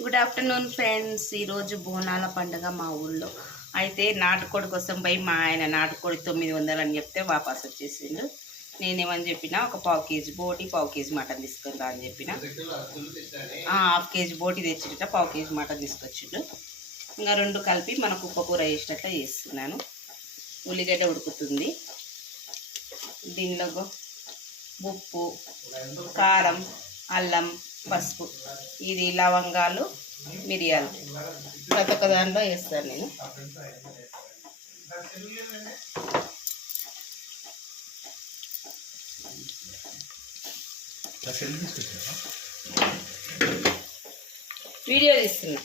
Good afternoon friends ఈరోజు బోనాల పండుగ మా ఊళ్ళో అయితే నాటుకోడి కోసం పోయి మా ఆయన నాటుకోడి తొమ్మిది వందలు అని చెప్తే వాపస్ వచ్చేసిండు. నేనేమని చెప్పిన ఒక పావు కేజీ బోటి పావు కేజీ మటన్ తీసుకుందా రా అని చెప్పిన. హాఫ్ కేజీ బోటి తెచ్చిట పావు కేజీ మటన్ తీసుకొచ్చిండు. ఇంకా రెండు కలిపి మనకు ఉప్పు కూర చేసినట్టు చేస్తున్నాను ఉల్లిగడ్డ ఉడుకుతుంది. దీనిలో ఉప్పు కారం అల్లం పసుపు. ఇది లవంగాలు మిరియాలు. ప్రతి ఒక్క దాంట్లో వేస్తాను నేను. వీడియో తీస్తున్నా.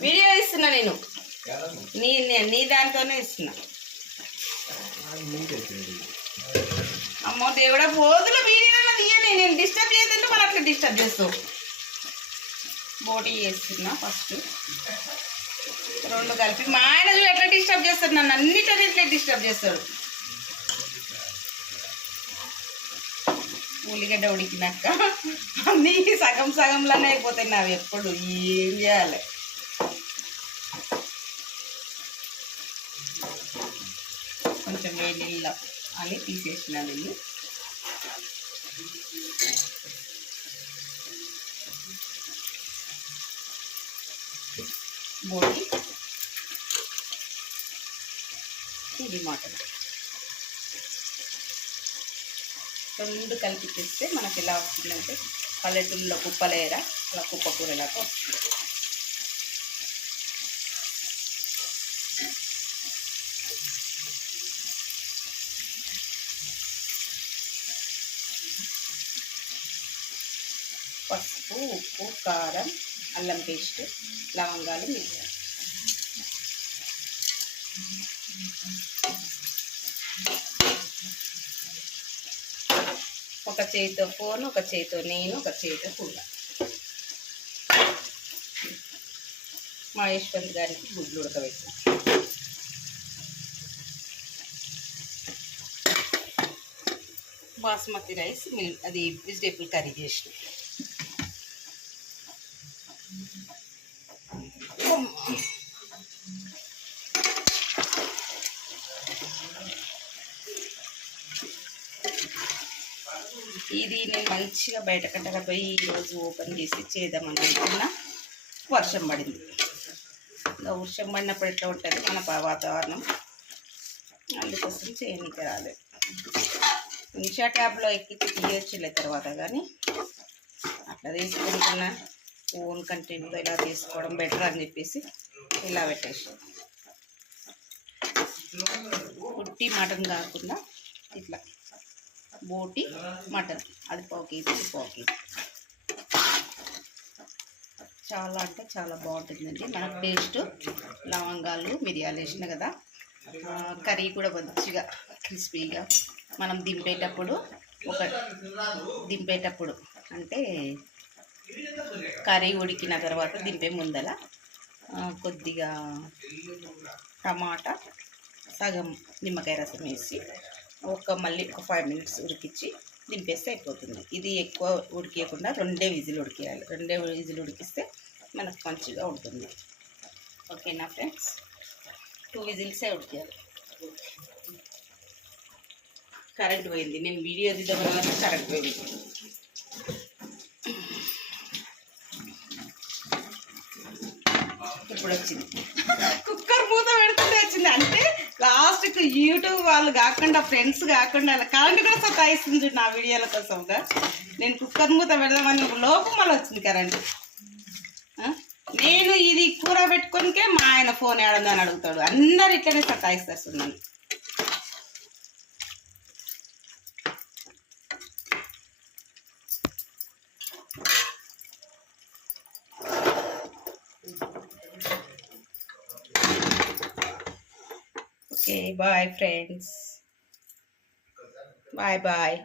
వీడియో తీస్తున్నా నేను. నీ నీ- దాంతోనే ఇస్తున్నా అమ్మో దేవుడా పోతుల వీడియోలో తీయని నేను డిస్టర్బ్ చేయదంటే మనం అట్లా డిస్టర్బ్ చేస్తావు. బోటీ చేస్తున్నా ఫస్ట్ రెండు కలిపి. మా ఆయన ఎట్లా డిస్టర్బ్ చేస్తాడు నన్ను. అన్నిటిని ఇట్లా డిస్టర్బ్ చేస్తాడు. ఉల్లిగడ్డ ఉడికినాక అన్నీ సగం సగంలోనే అయిపోతాయి. నావి ఎప్పుడు ఏం చేయాలి? కొంచెం వేడి నీళ్ళ అని తీసేసిన నేను మూడి ఇది మటన్ రెండు కలిపి తెస్తే మనకి ఎలా వస్తుందంటే పల్లెటూళ్ళలో కుప్పలేరా? అలా కుప్ప కూరలాగా వస్తుంది. పసుపు ఉప్పు కారం అల్లం పేస్ట్ లవంగాలు మిరియాలు. ఒక చేతితో ఫోన్ ఒక చేతితో నేను ఒక చేతితో కూర. మా గారికి గుడ్లు ఉడకబెట్టాం. బాస్మతి రైస్ మిల్ అది వెజిటేబుల్ కర్రీ చేసినాం. ఇది నేను మంచిగా బయట కట్టగా పోయి ఈరోజు ఓపెన్ చేసి చేద్దామని అనుకున్నా వర్షం పడింది. ఇంకా వర్షం పడినప్పుడు ఎట్లా ఉంటుంది? మన వాతావరణం. అందుకోసం చేయనికి రాలేదు. ఇన్షా ట్యాబ్లో ఎక్కి తీయొచ్చులే తర్వాత కానీ. అట్లా తీసుకుంటున్నా. ఓన్ కంటెంట్తో ఇలా తీసుకోవడం బెటర్ అని చెప్పేసి ఇలా పెట్టేసి. ఉట్టి మటన్ కాకుండా ఇట్లా. బోటి మటన్. అది పావు కేజీ ఇది పావు కేజీ. చాలా అంటే చాలా బాగుంటుందండి. మనకు టేస్ట్ లవంగాలు మిరియాలు వేసిన కదా. కర్రీ కూడా మంచిగా క్రిస్పీగా మనం దింపేటప్పుడు ఒక దింపేటప్పుడు అంటే కర్రీ ఉడికిన తర్వాత దింపే ముందల కొద్దిగా టమాటా సగం నిమ్మకాయ రసం వేసి ఒక మళ్ళీ ఒక ఫైవ్ మినిట్స్ ఉడికించి దింపేస్తే అయిపోతుంది. ఇది ఎక్కువ ఉడికేయకుండా రెండే విజిల్ ఉడికేయాలి. రెండే విజిల్ ఉడికిస్తే మనకు మంచిగా ఉంటుంది. ఓకేనా ఫ్రెండ్స్? టూ విజిల్సే ఉడికేయాలి. కరెంట్ పోయింది. నేను వీడియో తీద్దామన్నా కరెంట్ పోయింది. ఇప్పుడు వచ్చింది. కుక్కర్ మూత పెడుతుంటే వచ్చింది. అంటే లాస్ట్కి యూట్యూబ్ వాళ్ళు కాకుండా ఫ్రెండ్స్ కాకుండా అలా కరెంట్ కూడా సతాయిస్తుంది నా వీడియోల కోసంగా నేను కుక్కర్ మూత పెడదామని లోపం మళ్ళీ వచ్చింది కరెంట్ నేను ఇది కూర పెట్టుకొనికే మా ఆయన ఫోన్ ఏడందని అడుగుతాడు. అందరు ఇట్లనే సతాయిస్తారు నన్ను Okay, bye friends. Bye bye.